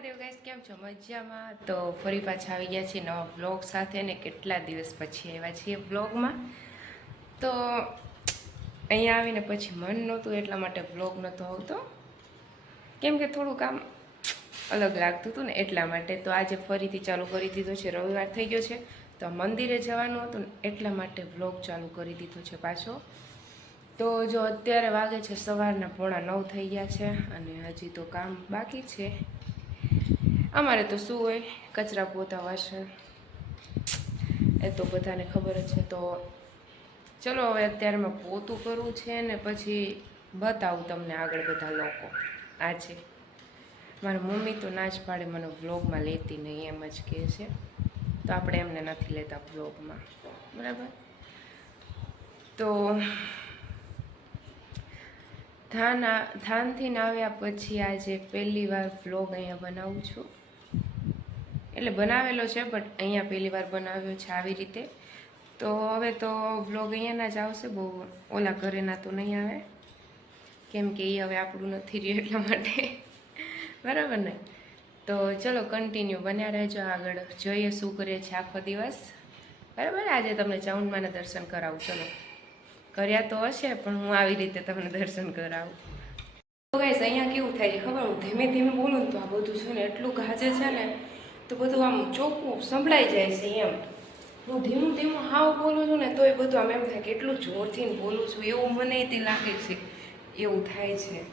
Mahadev guys કેમ છો? મજામાં? તો ફરી પાછા આવી ગયા છીએ નવા વ્લોગ સાથે ને કેટલા દિવસ પછી આવ્યા છીએ વ્લોગમાં તો અહીંયા આવીને પછી મન નહોતું એટલા માટે વ્લોગ નહોતો આવતો. કેમ કે થોડું કામ અલગ લાગતું હતું ને એટલા માટે. તો આજે ફરીથી ચાલુ કરી દીધો છે. રવિવાર થઈ ગયો છે. તો મંદિરે જવાનું હતું એટલા માટે વ્લોગ ચાલુ કરી દીધો છે પાછો. તો જો અત્યારે વાગે છે, સવારના પોણા નવ થઈ ગયા છે અને હજી તો કામ બાકી છે. અમારે તો શું હોય, કચરા પોતા વાસણ એ તો બધાને ખબર જ છે. તો ચલો હવે અત્યારે મેં પોતું કરવું છે ને પછી બતાવું તમને આગળ બધા લોકો. આ છે. મારી મમ્મી તો ના જ પાડે મને વ્લોગમાં લેતી નહીં, એમ જ કહે છે. તો આપણે એમને નથી લેતા વ્લોગમાં. બરાબર? તો ધાન થાનથી આવ્યા પછી આજે પહેલી વાર વ્લોગ અહીંયા બનાવું છું. એટલે બનાવેલો છે બટ અહીંયા પહેલી વાર બનાવ્યો છે આવી રીતે. તો હવે તો વ્લોગ અહીંયાના જ આવશે, બહુ ઓલા ઘરેના તો નહીં આવે. કેમ કે એ હવે આપણું નથી રહ્યું એટલા માટે. બરાબર ને? તો ચલો કન્ટિન્યુ બન્યા રહેજો આગળ. જોઈએ શું કરીએ છીએ આખો દિવસ. બરાબર આજે તમને ચાઉંડમાના દર્શન કરાવું. ચલો. કર્યા તો હશે, પણ હું આવી રીતે તમને દર્શન કરાવું. તો ગાઈસ અહીંયા કેવું થાય છે ખબર? હું ધીમે ધીમે બોલું તો આ બધું છે ને એટલું ગાજે છે ને, તો બધું આમ ચોખ્ખું સંભળાઈ જાય છે એમ. હું ધીમું ધીમું હાવ બોલું છું ને તો એ બધું આમ એમ થાય કે એટલું જોરથી બોલું છું, એવું મને તે લાગે છે. એવું થાય છે.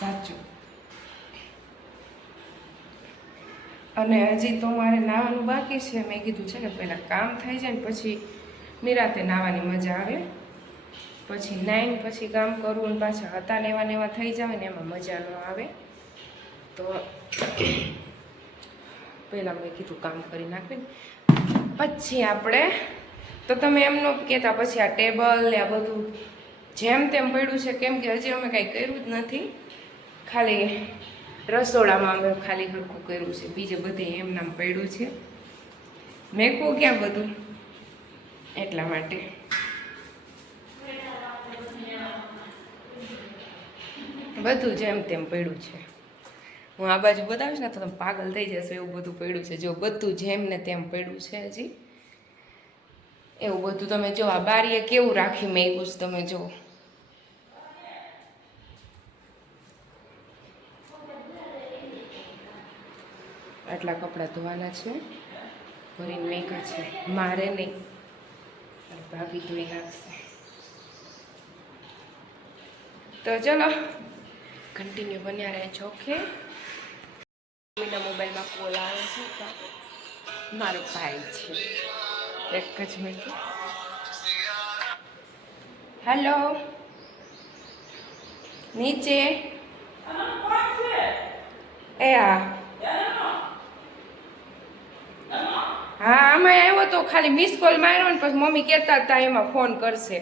સાચું. અને હજી તો મારે નાવાનું બાકી છે. મેં કીધું છે ને પહેલાં કામ થાય જાય ને પછી નિરાતે નાવાની મજા આવે. પછી નાઈન, પછી કામ કરવું ને પાછા હતા ને એવા ને એવા થઈ જાય ને એમાં મજા ન આવે. તો પહેલાં મેં કીધું કામ કરી નાખીને. પછી આપણે, તો તમે એમનો કહેતા પછી આ ટેબલ ને આ બધું જેમ તેમ પડ્યું છે, કેમ કે હજી અમે કાંઈ કર્યું જ નથી. ખાલી રસોડામાં અમે ખાલી હરખું કર્યું છે, બીજે બધે એમનામ પડ્યું છે. મેકવું ક્યાં બધું? એટલા માટે. બધું જેમ તેમ પડ્યું છે. હું આ બાજુ બતાવીશ ને તો તમે પાગલ થઈ જશો એવું બધું પડ્યું છે. જો બધું જેમ ને તેમ પડ્યું છે હજી. એવું બધું તમે જો, આ બારીએ કેવું રાખી મેં જ તમે જો. આટલા કપડાં ધોવાના છે. ભરીને મેકા છે. મારે નહીં. ભાભી ધોઈ નાખશે તો ચલો કન્ટિન્યુ બન્યા રહે ચોખે મમ્મીના મોબાઈલમાં કોલ આવે છે મારો ભાઈ છે. એક જ મિનિટ હેલો નીચે? એ હા હા આમાં આવ્યો તો ખાલી મિસ કોલ માર્યો ને પછી મમ્મી કહેતા હતા એમાં ફોન કરશે.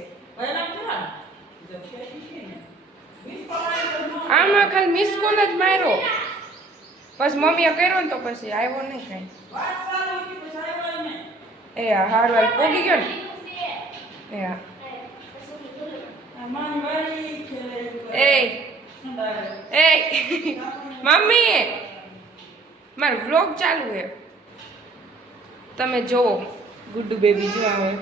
આમાં ખાલી મિસ કોલ જ માર્યો. પછી મમ્મીએ કર્યો ને તો પછી આવ્યો નહીં કાંઈ. એ હા હાર હાલ પોગી ગયો ને. એ હા એ. એ. મમ્મી મારો વ્લોગ ચાલુ છે. તમે જોવો, ગુડ્ડુ બેબી જો આવે.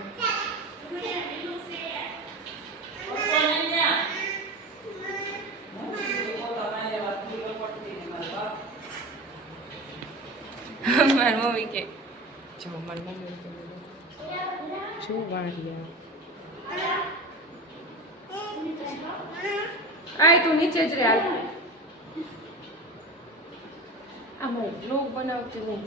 મારી મમ્મી કે, જો મારી મમ્મી જો વાળિયા આય તું નીચે જ રે હાલ આ મારે બ્લોગ બનાવતી હું.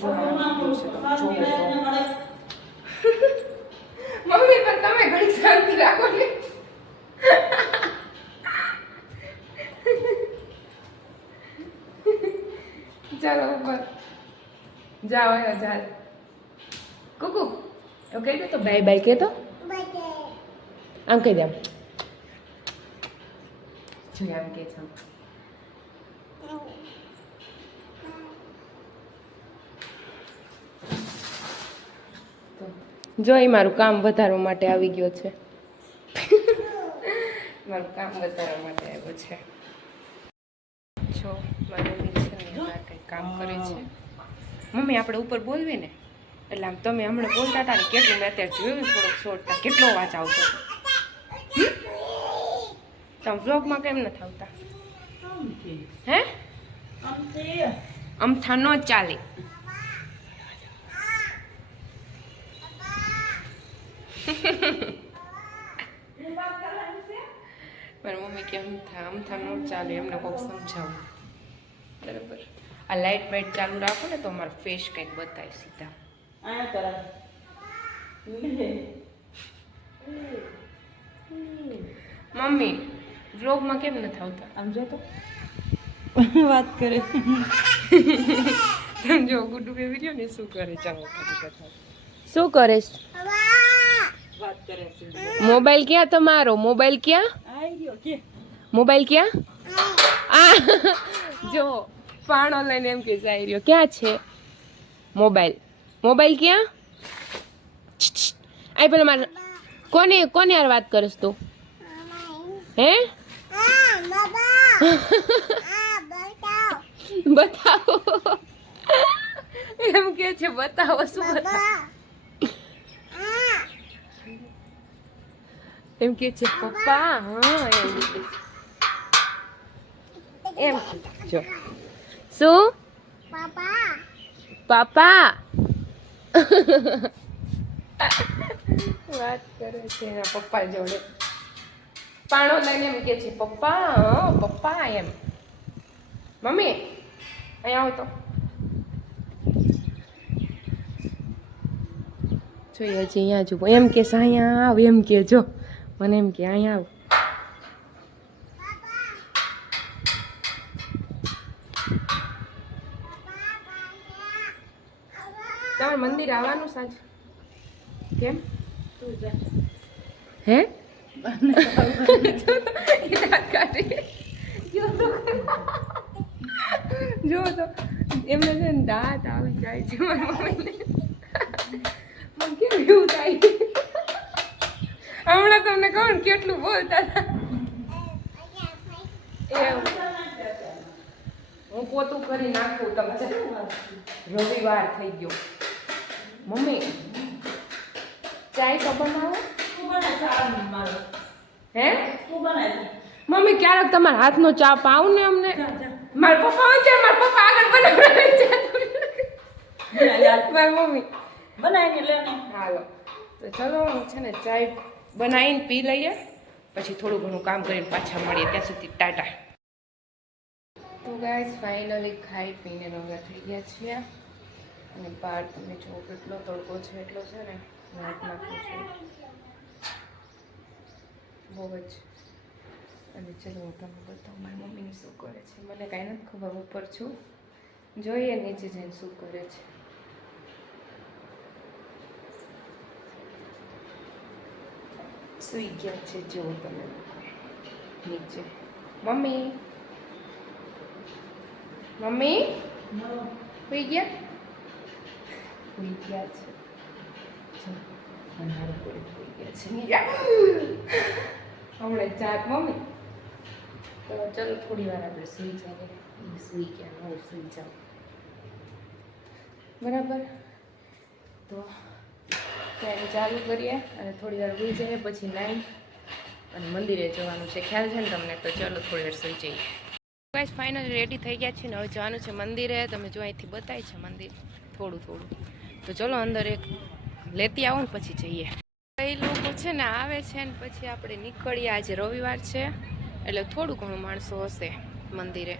મમ્મી પણ તમે ઘણી શાંતિ રાખો ને ચાલો ઉપર જાઓ હેલો ચાલ કુકુ એવું કહી દે તો બાય બાય કે તો આમ કહી દે આમ જો આમ કે છે જો એ મારું કામ વધારવા માટે આવી ગયો છે. મારું કામ વધારવા માટે આવ્યો છે. જો મારી મમ્મી છે ને આ કંઈક કામ કરે છે. મમ્મી આપણે ઉપર બોલવી ને? એટલે આમ તમે હમણાં બોલતા હતા ને કેટલું મેં અત્યારે જોયું થોડોક શોર્ટતા કેટલો વાંચ આવતો? તમે વ્લોગમાં કેમ નથી આવતા? હે? અમથા ન ચાલે. મારી મમ્મી કે અમથા અમથા ન ચાલે એમને કોઈક સમજાવું બરાબર આ લાઇટ બાઇટ ચાલુ રાખો ને તો અમારો ફેસ કંઈક બતાય સીધા મમ્મી વ્લોગમાં કેમ નથી આવતા આમ જો તો વાત કરે તમે જો ગુડુ બે વીડિયો ને શું કરે ચાલો શું કરે મોબાઈલ ક્યાં તમારો? મોબાઈલ ક્યાં? આઈ મોબાઈલ ક્યાં? આ જો પાણો લઈને એમ કે જાય રહ્યો. ક્યાં છે? મોબાઈલ. મોબાઈલ ક્યાં? આ પેલા મારે કોને કોને યાર વાત કરીશ તું? હે બતાવો. એમ કે છે બતાવો શું બતાવો? એમ કે છે પપ્પા હા એમ. એમ. જો. શું? પાપા વાત કરે છે એના પપ્પા જોડે. પાણો લઈને એમ કે છે પપ્પા હા પપ્પા એમ. મમ્મી અહીંયા આવો તો. જોઈએ હજી અહીંયા જુઓ એમ કે છે અહીંયા આવ એમ કે જો. મને એમ કે અહીંયા આવ. તમારે મંદિર આવવાનું સાંજ કેમ? તું જા. હે. જો તો એમને છે ને દાંત આવી જાય છે મારી મમ્મીને. મને કેમ એવું થાય? હમણાં તમને કહું કેટલું બોલતા એવું. હું પોતું કરી નાખું તમે રવિવાર થઈ ગયો. મમ્મી ચાય તો બનાવો? હે? મમ્મી ક્યારેક તમારા હાથનો ચા પાવ ને અમને. મારા પપ્પા હોય છે મારા પપ્પા આગળ બનાવે છે. મારી મમ્મી. બનાવી લે ને હાલો. તો ચલો હું છે ને ચાય બનાવીને પી લઈએ. પછી થોડું ઘણું કામ કરીને પાછા મળીએ ત્યાં સુધી, ટાટા. તો ગાઈસ ફાઇનલી ખાઈ પીને નવરા થઈ ગયા છીએ. અને બહાર તમે જો કેટલો તડકો છે, એટલો છે ને નાટ નાખું છું. બહુ જ. અને ચલો, હું તમને બતાવું, મારી મમ્મીને શું કરે છે. મને કાંઈ નથી ખબર ઉપર છું. જોઈએ નીચે જઈને શું કરે છે. સુઈ ગયા છે. જેવો તમે. નીચે. મમ્મી. મમ્મી? સુઈ ગયા? સુઈ ગયા છે. પડ્યું, ગયા છે. હમણાં ચાટ મમ્મી. તો ચલો થોડી વાર આપણે સુઈ જઈએ. સુઈ ગયા હું સુઈ જાઉં. બરાબર? તો ફેન ચાલુ કરીએ અને થોડી વાર સુઈ જઈએ, પછી નાઈ અને મંદિરે જવાનું છે. ખ્યાલ છે ને તમને? તો ચાલો થોડી વાર સુઈ જઈએ. ગાઈસ ફાઇનલ રેડી થઈ ગયા છે ને હવે જવાનું છે મંદિરે. તમે જો અહીંથી બતાય છે મંદિર. થોડું થોડું. તો ચલો અંદર એક લેતી આવો ને પછી જઈએ. એ લોકો છે ને આવે છે ને પછી આપણે નીકળીએ. આજે રવિવાર છે, એટલે થોડું ઘણું માણસો હશે મંદિરે.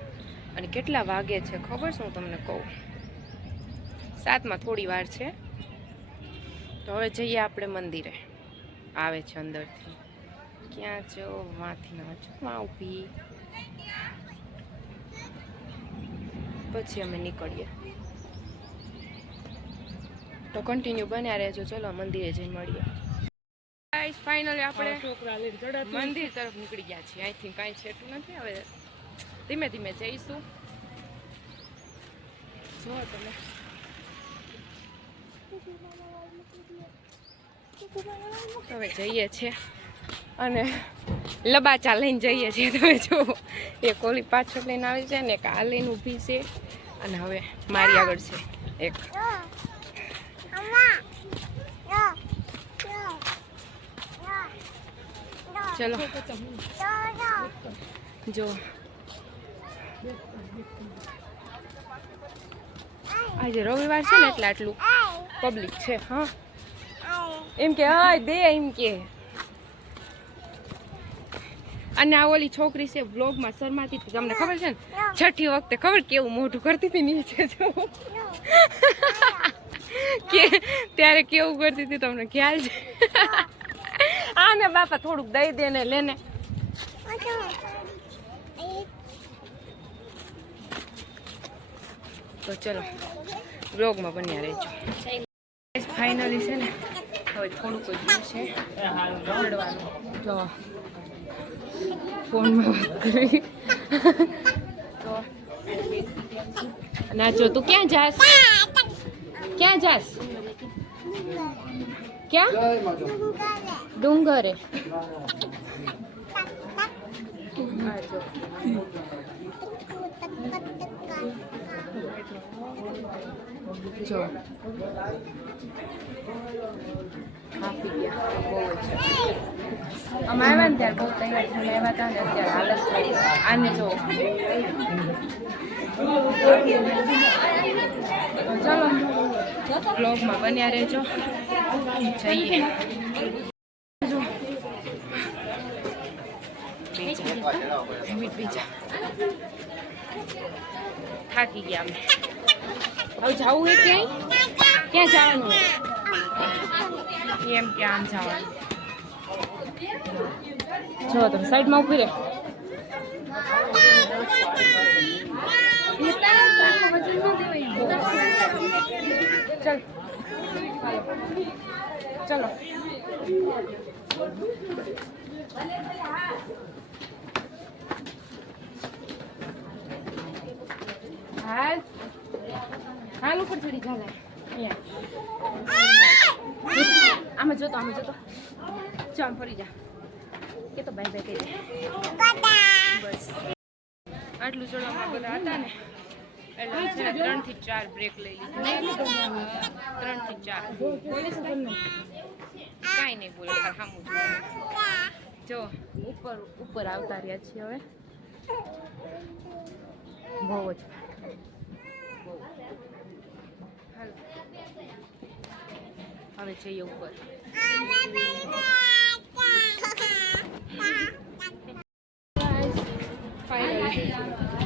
અને કેટલા વાગે છે ખબર હું તમને કહું? સાતમાં થોડી વાર છે. તો હવે જઈએ આપણે મંદિરે. આવે છે અંદરથી. ક્યાં છો? વાંથી ના છો ઊભી. પછી અમે નીકળીએ. તો કન્ટિન્યુ બન્યા રહેજો. ચલો મંદિરે જઈને મળીએ. ફાઇનલી આપણે છોકરા મંદિર તરફ નીકળી ગયા છીએ. અહીંથી કાંઈ છેટું નથી. હવે ધીમે ધીમે જઈશું. જુઓ તમે. હવે જઈએ છીએ અને લબાચા લઈને જઈએ છીએ તમે જુઓ એક ઓલી પાછળ લઈને આવી છે ને એક આ લઈને ઊભી છે. અને હવે મારી આગળ છે એક. ચલો. જો. આજે રવિવાર છે ને એટલે આટલું પબ્લિક છે, હા. એમ કે, હા, દે એમ કે. અને આ ઓલી છોકરી છે બ્લોગમાં શરમાતી હતી. તમને ખબર છે ને? છઠ્ઠી વખતે ખબર કેવું મોઢું કરતી હતી નીચે કે ત્યારે કેવું કરતી હતી તમને ખ્યાલ છે? આ ને બાપા થોડુંક દઈ દે ને લેને. તો ચલો બ્લોગમાં બન્યા રહેજો. ફાઇનલી છે ને હવે થોડુંક જ છે. જો. કરવી તો ક્યાં જાસ? ક્યાં જાસ? ક્યાં? ડુંગરે. આ. જો. કાપી આવ્યા ને ત્યારે બહુ તૈયાર થઈને આવ્યા હતા ને અત્યારે હાલત થઈ આને જો. ચલો. બ્લોગમાં બન્યા રહેજો. જઈએ. બીજા. બીજા. થાકી ગયા અમે હવે જવું હોય ક્યાંય ક્યાં જવાનું એમ કે આમ જવાનું જો તમે સાઈડમાં ઊભી રહે ચલ ચલો હાલ. હાલ ઉપર ચડી અહીંયા. આમાં જોતો આમાં જોતો આમ ફરી જા. કે તો બાય બાય કહી દે. બસ. આટલું ચડવામાં બધા હતા ને એટલે છે ત્રણથી ચાર બ્રેક લઈ લીધી. ત્રણથી ચાર. કાંઈ નહીં બોલે સામું. જો ઉપર ઉપર આવતા રહ્યા છીએ હવે. બહુ જ બહુ હાલો હવે જઈએ ઉપર.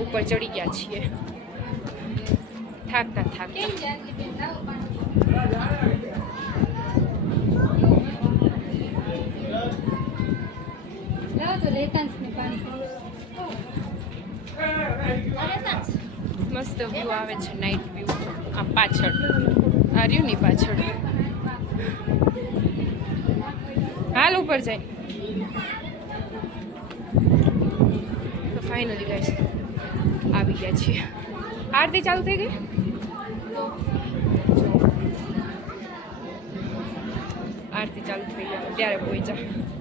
ઉપર ચડી ગયા છીએ. થાકતા થાકતા. મસ્ત વ્યૂ આવે છે નાઇટ આ પાછળ. આ રહ્યું પાછળ. હાલ ઉપર જાય. તો ફાઇનલી ગાઈસ આવી ગયા છીએ. આરતી ચાલુ થઈ ગઈ? આરતી ચાલુ થઈ ગયા ત્યારે પહોંચ્યા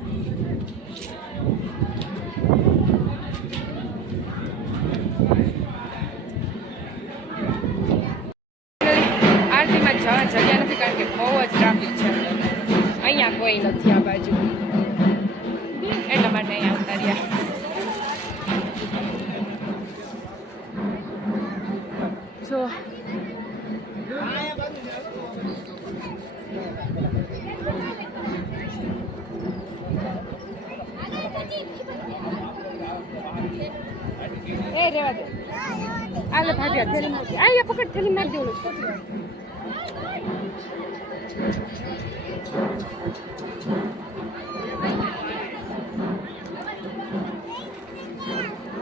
જો એ રેવા દે. આલે ભાગ્યા થેલી મારી પકડ થેલી મારી દેવું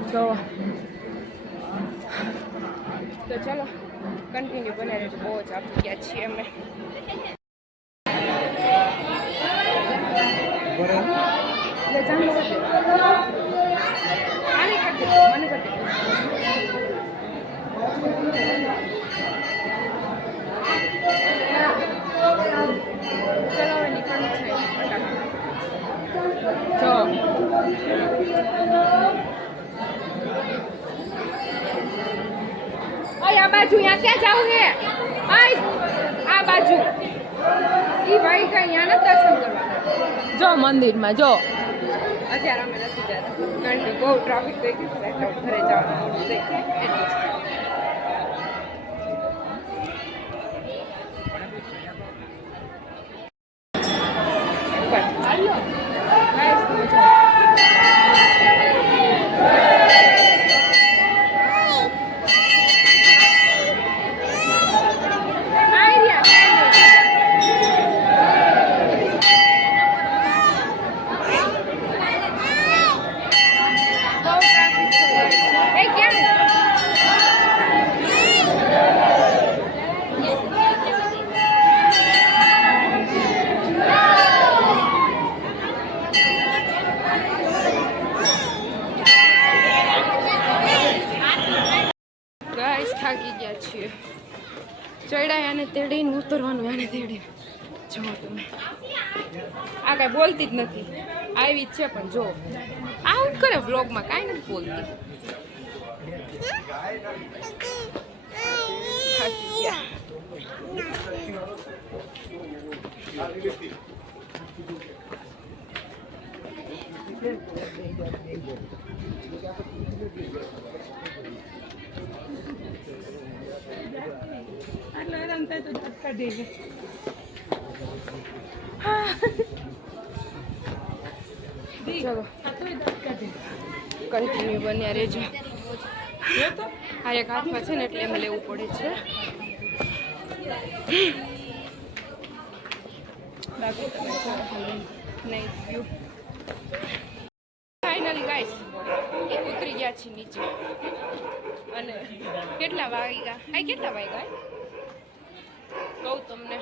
તો તો ચલો કન્ટિન્યુ બને રહેજો બહુ જ આપી ગયા છીએ અમે. ચલો નીકળવું છે. જો આ બાજુ અહીંયા ક્યાં જાવ હે? આ બાજુ. ઈ ભાઈ કઈ અહીંયા નથી દર્શન કરવા. જો મંદિરમાં જો. અત્યારે અમે નથી જતા. કારણ કે બહુ ટ્રાફિક થઈ ગયું ઘરે જવાનું આ કાંઈ બોલતી જ નથી. આવી જ છે પણ જો. આવું કરે વ્લોગમાં, કાંઈ નથી બોલતી. થાકી ગયા આટલો હેરાન થાય તો દાંત કાઢી લે. ચલો. કન્ટિન્યુ બન્યા રહેજો. હા એક હાથમાં છે ને એટલે એમ લેવું પડે છે. બાકી નહીં વ્યૂ ફાઇનલી ગાઈસ ઉતરી ગયા છીએ નીચે. અને કેટલા વાગ્યા? આ કેટલા વાગ્યા? કહું તમને.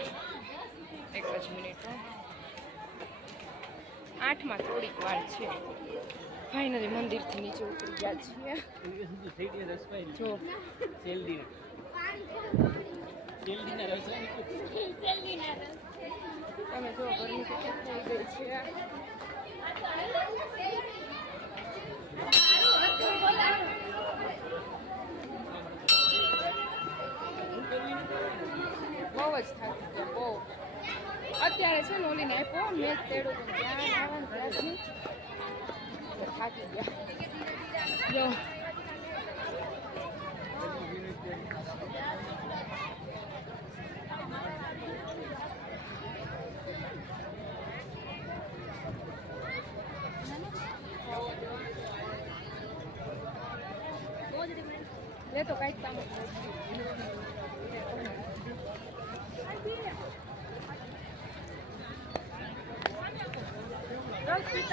એક જ મિનિટ. આઠમાં થોડીક વાર છે. ફાઇનલી મંદિરથી નીચે ઉતરી ગયા છીએ. બહુ જ થાકી બહુ. અત્યારે છે ને ઓલીને આપ્યો. મેં તેડું થાકી ગયા. લે તો કાંઈક કામ હા હવે તો જવા જ દે ને.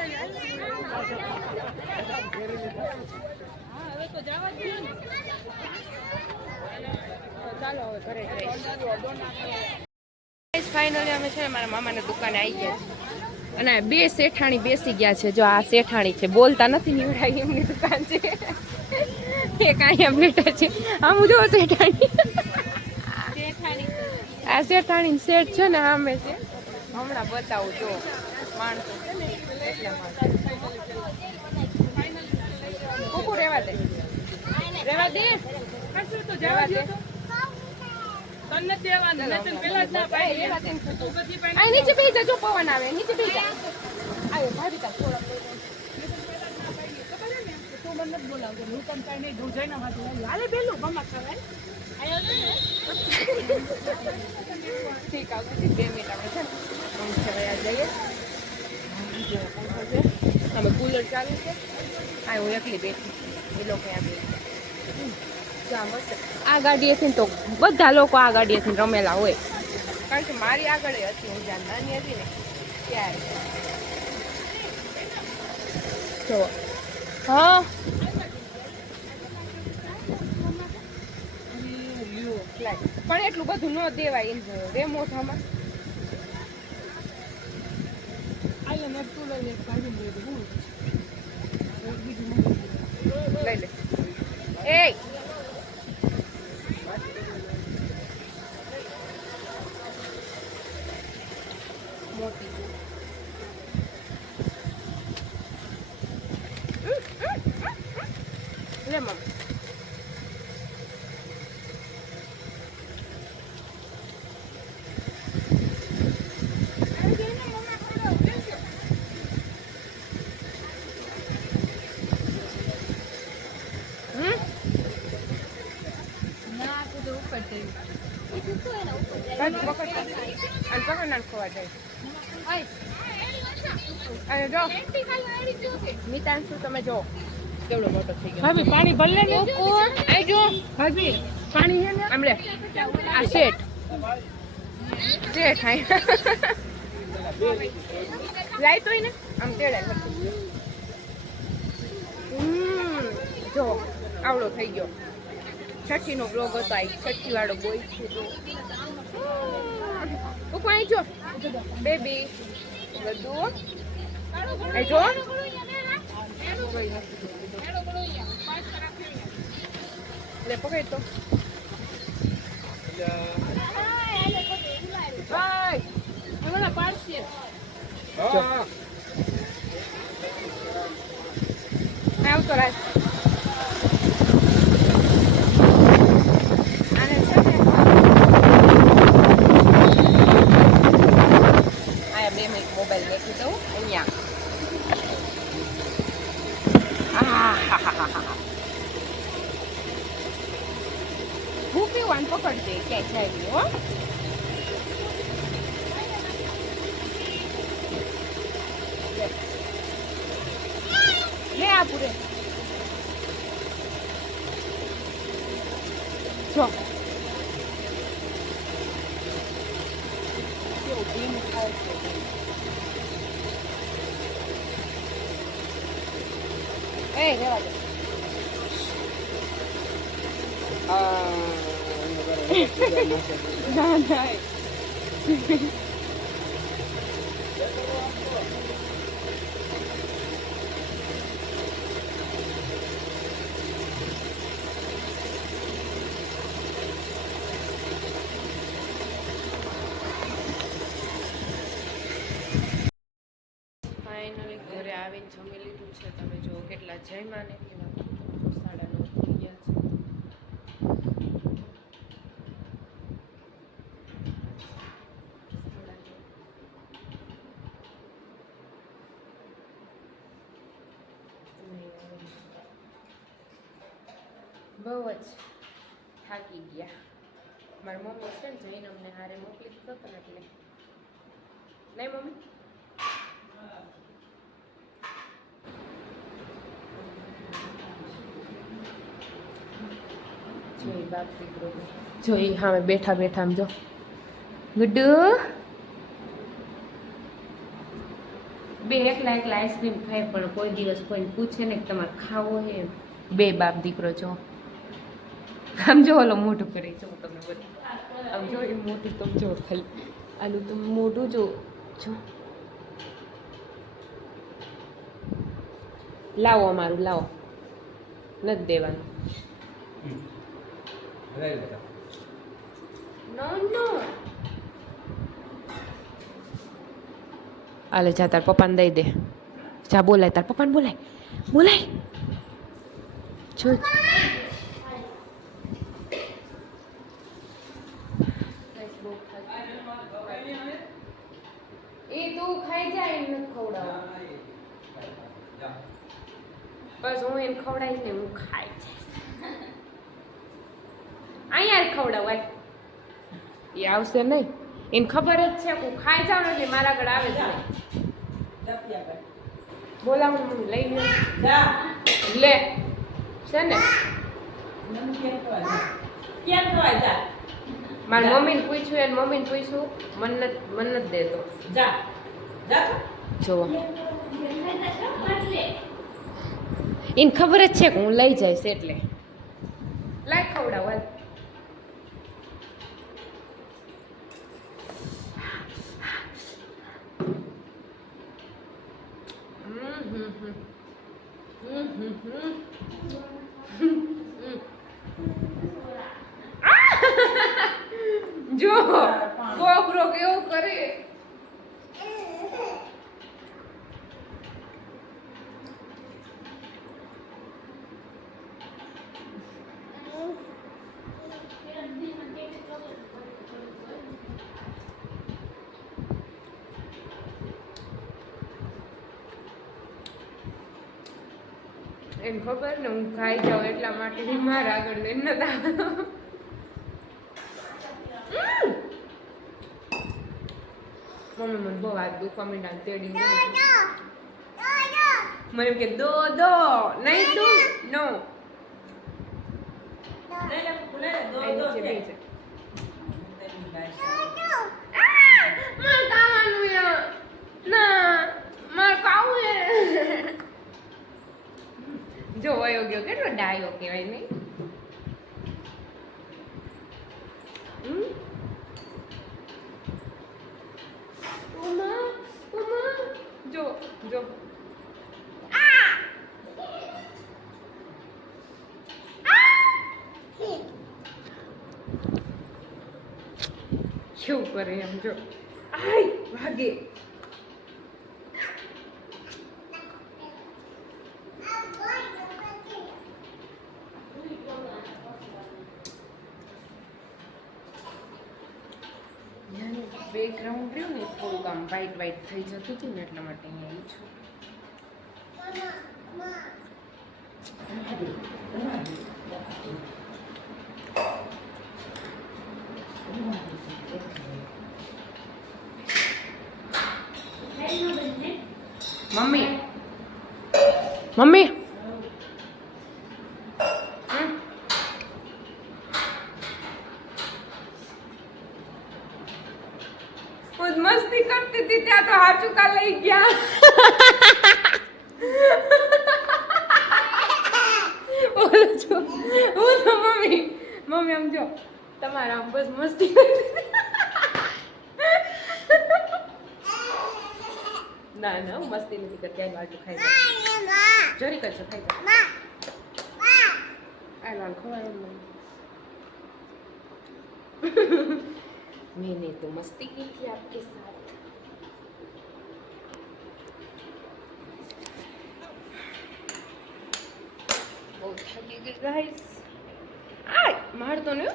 ચાલો હવે ઘરે ફાઇનલી અમે છે મારા મામાના દુકાને આવી ગયા છે અને બે શેઠાણી બેસી ગયા છે જો આ શેઠાણી છે બોલતા નથી નીવડાય એમની દુકાન છે. એક અહીંયા બેઠા છે. આમ જો શેઠાણી. આ શેઠાણી શેઠ છે ને આમે છે હમણાં બતાવું જો માણસો. એટલા માટે કુકુ રેવા દે. કરશું તો જવા દે. તને દેવાનું મેં તને પહેલા જ ના પાડી રેવા દે. કુકુ. બધી પાડી આ નીચે બેસી જા જો પવન આવે. નીચે બેસી જા. આવ્યો ભાભી તાર થોડા તું મને નથી બોલાવતો હું તને કાંઈ નહીં દઉં જઈને વાત હાલે પેલું આયો ઠીક આ બે મિનિટ આપણે છે ને. જઈએ. જો પંખો છે અમે કુલર ચાલુ છે. આ હું એકલી બેઠી એ લોકો ત્યાં બેઠી. આ ગાડીએથી તો બધા લોકો આ ગાડીએથી રમેલા હોય. કારણ કે મારી આગળ હતી હું જ્યાં નાની હતી ને ત્યારે જો હા. પણ એટલું બધું ન દેવાય એમ રે મોઢામાં આલે ને તું લઈ લે. એ મોટી લે મમ ઉપર છે અને જો તમે જો કેવડો મોટો થઈ ગયો ભાભી પાણી પાણી છે ને આમ લે આ ને આમ તેડે જો આવડો થઈ ગયો છઠ્ઠી નો બ્લોગ હતો આ છઠ્ઠી વાળો બોય છે તો જો. બેબી બધું? એ જો. લે પકડ તો. હમણાં પાડશે. આવતો રાખ આને છે ને આયા બે મિનિટ મોબાઈલ મેકી દઉં અહીંયા આહાહાહાહા. હું પીવાનું પકડજે ક્યાંય જાય નહીં હો લે. લે આ પૂરે જો કેવું ડીમ થાય છે એ રેવા દે. ના ના ફાઇનલી ઘરે આવીને જમી લીધું છે તમે જો કેટલા જયમાં ને કેવા જો સાડા નવ થઈ ગયા છે સાડા નવ. નહીં આવે. બહુ જ થાકી ગયા મારી મમ્મી છે ને જઈને અમને હારે મોકલી દીધો હતો ને એટલે. નહીં મમ્મી? જોઈ જોઈ હા બેઠા બેઠા આમ જો. ગુડ્ડુ? બે એકલા એકલા આઈસ્ક્રીમ ખાય, પણ કોઈ દિવસ કોઈને પૂછે ને કે તમારે ખાવો હે બે બાપ દીકરો જો. આમ જો ઓલો મોઢું કરી, જો તમે બધું. આમ જો એ મોઢું તમે જો ખાલી. આલું તમે મોઢું જો. જો. લાવો અમારું, લાવો. નથી દેવાનું. આલે જા, તાર પપ્પાને દઈ દે. જા, બોલાય, તાર પપ્પાને બોલાય. બોલાય. જો. એ તું ખાઈ જાય એમ નથી ખવડાવવા બસ હું એમ ખવડાવીશ ને હું ખાઈ જઈશ. અહીંયા ખવડાવ એ આવશે નહીં. એને ખબર જ છે હું ખાઈ જાઉં ને એટલે મારા આગળ આવે છે. બોલા હું લઈ લ્યો. લે. છે ને? મારી મમ્મીને પૂછ્યું એને મમ્મીને પૂછ્યું મન મન નથી દેતો જો એને ખબર જ છે કે હું લઈ જઈશ એટલે લાય ખવડાવ હમ. હમ હમ હમ. હમ. ખાઈ જાઓ એટલા માટે મારા આગળ લઈ નતા મમ્મી મને બહુ વાત દુખવા મીંડા તેડી મને કે દો દો નહીં તું નો. ના. જો વયો ગયો કેટલો ડાયો કહેવાય નહીં. જો જો! કેવું કરે એમ જો? આય ભાગે બેકગ્રાઉન્ડ રહ્યું ને, થોડુંક આમ વ્હાઈટ વ્હાઈટ થઈ જતું હતું ને, એટલા માટે અહીંયા આવી છું. મમ્મી મમ્મી હમ? હું જ મસ્તી કરતી હતી ત્યાં તો હાચુકા લઈ ગયા બોલો છો હું તો મમ્મી મમ્મી આમ જો તમારા આમ બસ મસ્તી કરતી હતી. ના ના હું મસ્તી નથી કરતી આ બાજુ ખાઈ જા જરી કરજો ખાઈ જા આ લાલ ખવાય मैंने तो मस्ती की थी आपके साथ બહુ થાકી ગઈ ગાઈસ આય મારતો ને હો.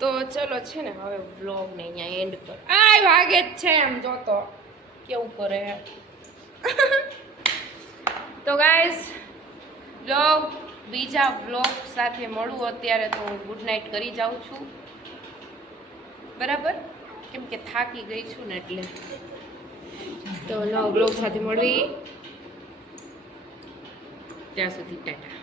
તો ચલો છે ને હવે વ્લોગને અહીંયા એન્ડ કર આય વાગે જ છે એમ જોતો કેવું કરે તો ગાઈસ જો બીજા વ્લોગ સાથે મળું અત્યારે તો હું ગુડ નાઇટ કરી જાઉં છું. બરાબર? કેમ કે થાકી ગઈ છું ને એટલે. તો નવો બ્લોગ સાથે મળવી ત્યાં સુધી ટાટા.